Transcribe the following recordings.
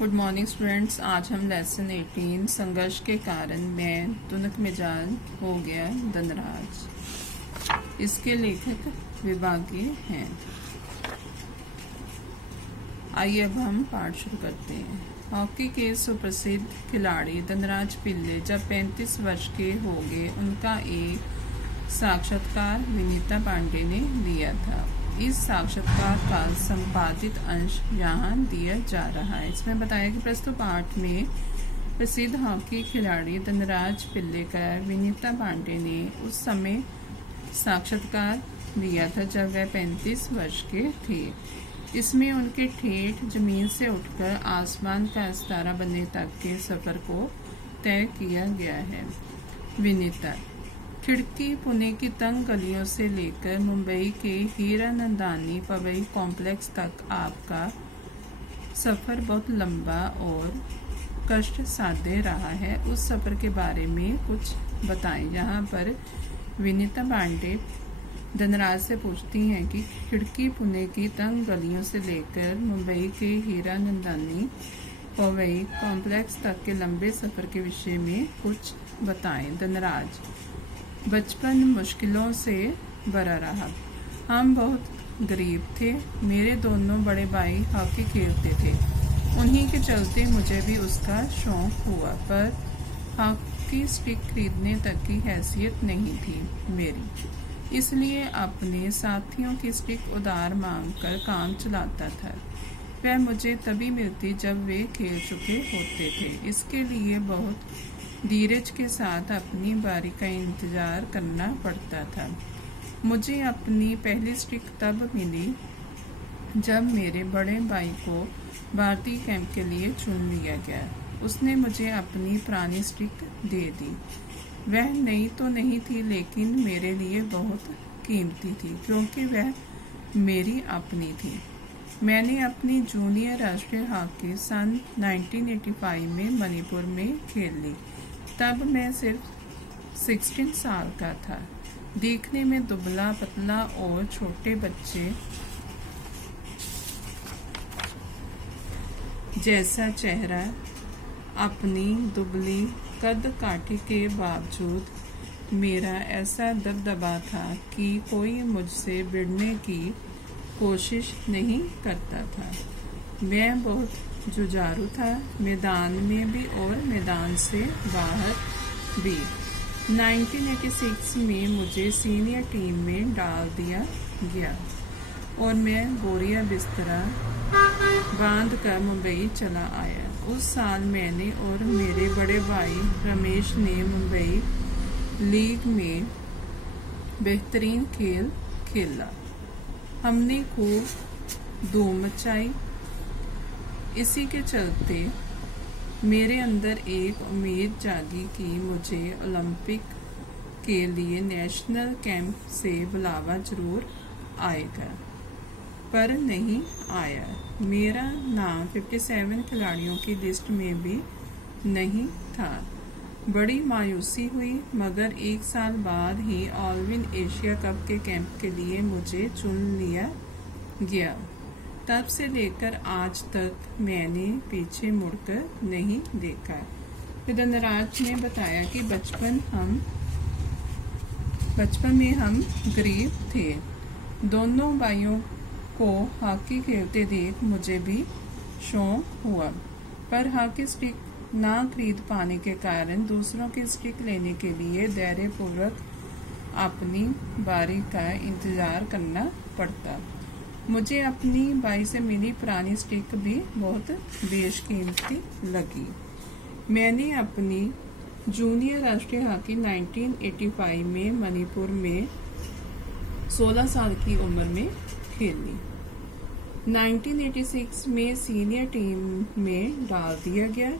Good morning students. आज हम lesson 18 संघर्ष के कारण मैं तुनक मिजाज हो गया धनराज, इसके लेखक विभागीय हैं। आइए अब हम पाठ शुरू करते हैं। हॉकी के सुप्रसिद्ध खिलाड़ी धनराज पिल्ले जब 35 वर्ष के हो गए, उनका एक साक्षात्कार विनीता पांडे ने लिया था। इस साक्षात्कार का संपादित अंश यहाँ दिया जा रहा है। इसमें बताया कि प्रस्तुत पाठ में प्रसिद्ध हॉकी खिलाड़ी धनराज पिल्ले का विनीता पांडे ने उस समय साक्षात्कार लिया था जब वह 35 वर्ष के थे। इसमें उनके ठेठ जमीन से उठकर आसमान का सितारा बनने तक के सफर को तय किया गया है। विनीता: खिड़की पुणे की तंग गलियों से लेकर मुंबई के हीरानंदानी पवई कॉम्प्लेक्स तक आपका सफ़र बहुत लंबा और कष्ट साध्य रहा है। उस सफ़र के बारे में कुछ बताएं। यहाँ पर विनीता पांडे धनराज से पूछती हैं कि खिड़की पुणे की तंग गलियों से लेकर मुंबई के हीरानंदानी पवई कॉम्प्लेक्स तक के लंबे सफ़र के विषय में कुछ बताएं। धनराज: बचपन मुश्किलों से भरा रहा। हम बहुत गरीब थे। मेरे दोनों बड़े भाई हॉकी खेलते थे, उन्हीं के चलते मुझे भी उसका शौक हुआ, पर हॉकी स्टिक खरीदने तक की हैसियत नहीं थी मेरी, इसलिए अपने साथियों की स्टिक उधार मांगकर काम चलाता था। वह मुझे तभी मिलती जब वे खेल चुके होते थे। इसके लिए बहुत धीरज के साथ अपनी बारी का इंतज़ार करना पड़ता था। मुझे अपनी पहली स्टिक तब मिली जब मेरे बड़े भाई को भारतीय कैंप के लिए चुन लिया गया। उसने मुझे अपनी पुरानी स्टिक दे दी। वह नई तो नहीं थी, लेकिन मेरे लिए बहुत कीमती थी क्योंकि वह मेरी अपनी थी। मैंने अपनी जूनियर राष्ट्रीय हॉकी सन 1985 में मणिपुर में खेल ली। तब मैं सिर्फ 16 साल का था। देखने में दुबला पतला और छोटे बच्चे जैसा चेहरा, अपनी दुबली कद काठी के बावजूद मेरा ऐसा दबदबा था कि कोई मुझसे भिड़ने की कोशिश नहीं करता था। मैं बहुत जुझारू था, मैदान में भी और मैदान से बाहर भी। 1986 में मुझे सीनियर टीम में डाल दिया गया और मैं बोरिया बिस्तरा बांध कर मुंबई चला आया। उस साल मैंने और मेरे बड़े भाई रमेश ने मुंबई लीग में बेहतरीन खेल खेला। हमने खूब धूम मचाई। इसी के चलते मेरे अंदर एक उम्मीद जागी कि मुझे ओलंपिक के लिए नेशनल कैंप से बुलावा जरूर आएगा, पर नहीं आया। मेरा नाम 57 खिलाड़ियों की लिस्ट में भी नहीं था। बड़ी मायूसी हुई, मगर एक साल बाद ही ऑल एशिया कप के कैंप के लिए मुझे चुन लिया गया। तब से लेकर आज तक मैंने पीछे मुड़कर नहीं देखा। धनराज ने बताया कि बचपन में हम गरीब थे। दोनों भाइयों को हॉकी खेलते देख मुझे भी शौक हुआ, पर हॉकी स्टिक ना खरीद पाने के कारण दूसरों की स्टिक लेने के लिए धैर्यपूर्वक अपनी बारी का इंतजार करना पड़ता। मुझे अपनी भाई से मिली पुरानी स्टिक भी बहुत बेशकीमती लगी। मैंने अपनी जूनियर राष्ट्रीय हॉकी 1985 में मणिपुर में 16 साल की उम्र में खेली। 1986 में सीनियर टीम में डाल दिया गया।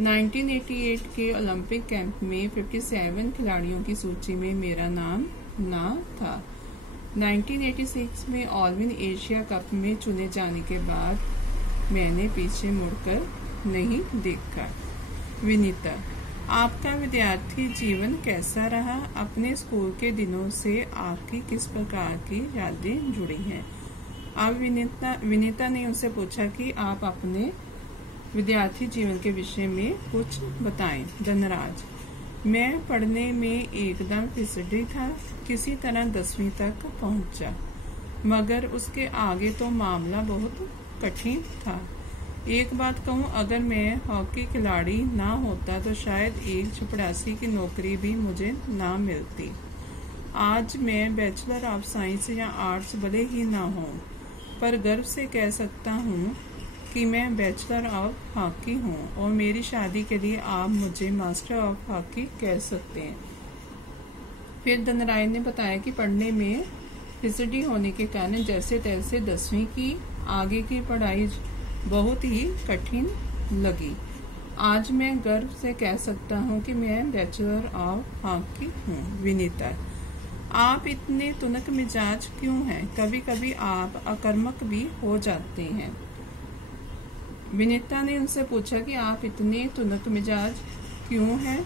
1988 के ओलंपिक कैंप में 57 खिलाड़ियों की सूची में मेरा नाम ना था। 1986 में ऑल एशिया कप में चुने जाने के बाद मैंने पीछे मुड़कर नहीं देखा। विनीता: आपका विद्यार्थी जीवन कैसा रहा? अपने स्कूल के दिनों से आपकी किस प्रकार की यादें जुड़ी हैं? अब विनीता ने उनसे पूछा कि आप अपने विद्यार्थी जीवन के विषय में कुछ बताएं। धनराज: मैं पढ़ने में एकदम फिसडी था, किसी तरह 10वीं तक पहुंचा, मगर उसके आगे तो मामला बहुत कठिन था। एक बात कहूँ, अगर मैं हॉकी खिलाड़ी ना होता तो शायद एक चपरासी की नौकरी भी मुझे ना मिलती। आज मैं बैचलर ऑफ साइंस या आर्ट्स भले ही ना हूँ, पर गर्व से कह सकता हूँ कि मैं बैचलर ऑफ हॉकी हूँ और मेरी शादी के लिए आप मुझे मास्टर ऑफ हॉकी कह सकते हैं। फिर धनराज ने बताया कि पढ़ने में फिसडी होने के कारण जैसे तैसे 10वीं की आगे की पढ़ाई बहुत ही कठिन लगी। आज मैं गर्व से कह सकता हूँ कि मैं बैचलर ऑफ हॉकी हूँ। विनीता: आप इतने तुनक मिजाज क्यों हैं? कभी कभी आप आक्रामक भी हो जाते हैं। विनीता ने उनसे पूछा कि आप इतने तुनक मिजाज क्यों हैं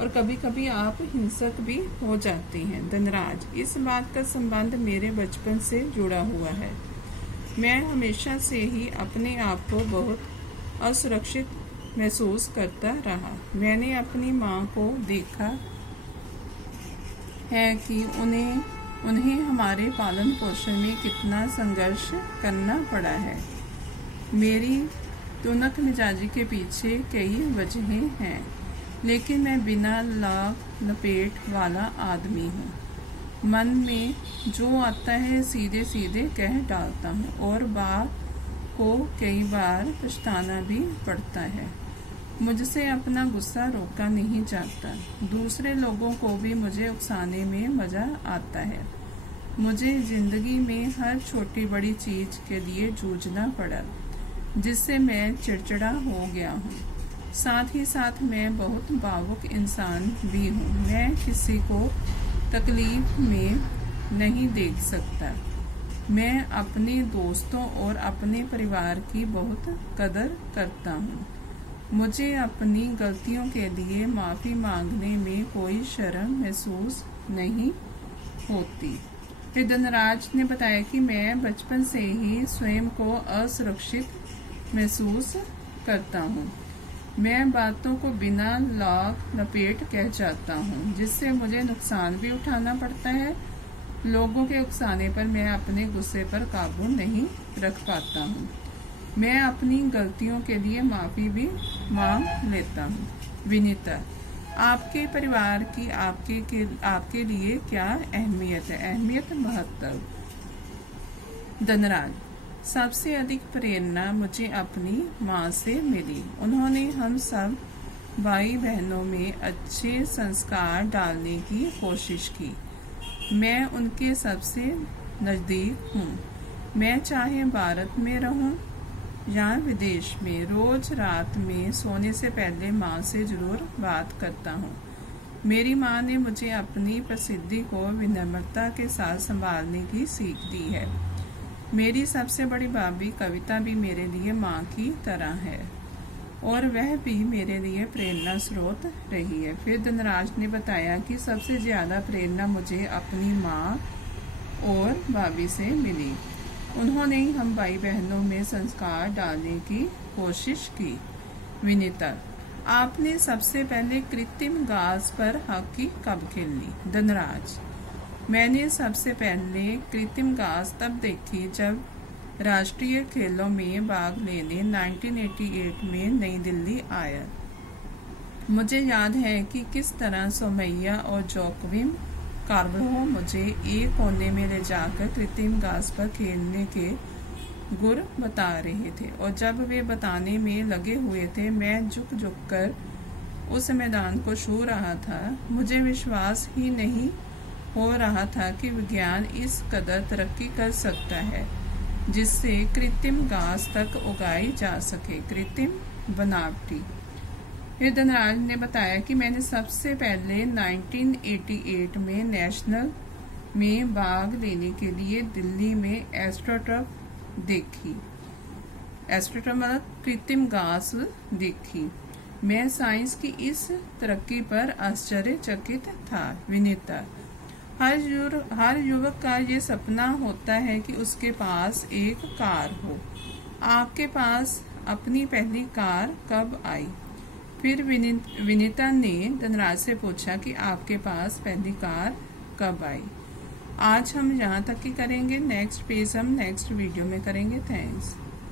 और कभी कभी आप हिंसक भी हो जाते हैं। धनराज: इस बात का संबंध मेरे बचपन से जुड़ा हुआ है। मैं हमेशा से ही अपने आप को बहुत असुरक्षित महसूस करता रहा। मैंने अपनी माँ को देखा है कि उन्हें हमारे पालन पोषण में कितना संघर्ष करना पड़ा है। मेरी तुनक मिजाजी के पीछे कई वजहें हैं, लेकिन मैं बिना लाग लपेट वाला आदमी हूँ। मन में जो आता है सीधे सीधे कह डालता हूँ और बात को कई बार पछताना भी पड़ता है। मुझसे अपना गुस्सा रोका नहीं जाता। दूसरे लोगों को भी मुझे उकसाने में मजा आता है। मुझे जिंदगी में हर छोटी बड़ी चीज के लिए जूझना पड़ा, जिससे मैं चिड़चिड़ा हो गया हूँ। साथ ही साथ मैं बहुत भावुक इंसान भी हूँ। मैं किसी को तकलीफ में नहीं देख सकता। मैं अपने दोस्तों और अपने परिवार की बहुत कदर करता हूँ। मुझे अपनी गलतियों के लिए माफ़ी मांगने में कोई शर्म महसूस नहीं होती। फिर धनराज ने बताया कि मैं बचपन से ही स्वयं को असुरक्षित महसूस करता हूँ। मैं बातों को बिना लाग लपेट कह जाता हूँ, जिससे मुझे नुकसान भी उठाना पड़ता है। लोगों के उकसाने पर मैं अपने गुस्से पर काबू नहीं रख पाता हूँ। मैं अपनी गलतियों के लिए माफ़ी भी मांग लेता हूँ। विनीता: आपके परिवार की आपके लिए क्या अहमियत है? अहमियत, महत्व। धनराज: सबसे अधिक प्रेरणा मुझे अपनी माँ से मिली। उन्होंने हम सब भाई बहनों में अच्छे संस्कार डालने की कोशिश की। मैं उनके सबसे नज़दीक हूँ। मैं चाहे भारत में रहूँ या विदेश में, रोज रात में सोने से पहले माँ से जरूर बात करता हूँ। मेरी माँ ने मुझे अपनी प्रसिद्धि को विनम्रता के साथ संभालने की सीख दी है। मेरी सबसे बड़ी भाभी कविता भी मेरे लिए माँ की तरह है और वह भी मेरे लिए प्रेरणा स्रोत रही है। फिर धनराज ने बताया कि सबसे ज़्यादा प्रेरणा मुझे अपनी माँ और भाभी से मिली। उन्होंने ही हम भाई बहनों में संस्कार डालने की कोशिश की। विनीता: आपने सबसे पहले कृत्रिम घास पर हॉकी कब खेली? धनराज: मैंने सबसे पहले कृत्रिम घास तब देखी जब राष्ट्रीय खेलों में भाग लेने 1988 में नई दिल्ली आया। मुझे याद है कि किस तरह सोमैया और जोकोविम कार्वल्हो मुझे एक कोने में ले जाकर कृत्रिम घास पर खेलने के गुर बता रहे थे, और जब वे बताने में लगे हुए थे मैं झुक झुक कर उस मैदान को छू रहा था। मुझे विश्वास ही नहीं हो रहा था कि विज्ञान इस कदर तरक्की कर सकता है जिससे कृत्रिम घास तक उगाई जा सके, कृत्रिम बनावटी। फिर धनराज ने बताया कि मैंने सबसे पहले 1988 में नेशनल में भाग लेने के लिए दिल्ली में एस्ट्रोटर्फ देखी। एस्ट्रोटर्फ मतलब कृत्रिम घास देखी। मैं साइंस की इस तरक्की पर आश्चर्यचकित था। विनीता: हर युवक का ये सपना होता है कि उसके पास एक कार हो। आपके पास अपनी पहली कार कब आई? फिर विनीता ने धनराज से पूछा कि आपके पास पहली कार कब आई? आज हम यहाँ तक ही करेंगे। नेक्स्ट पेज हम नेक्स्ट वीडियो में करेंगे। थैंक्स।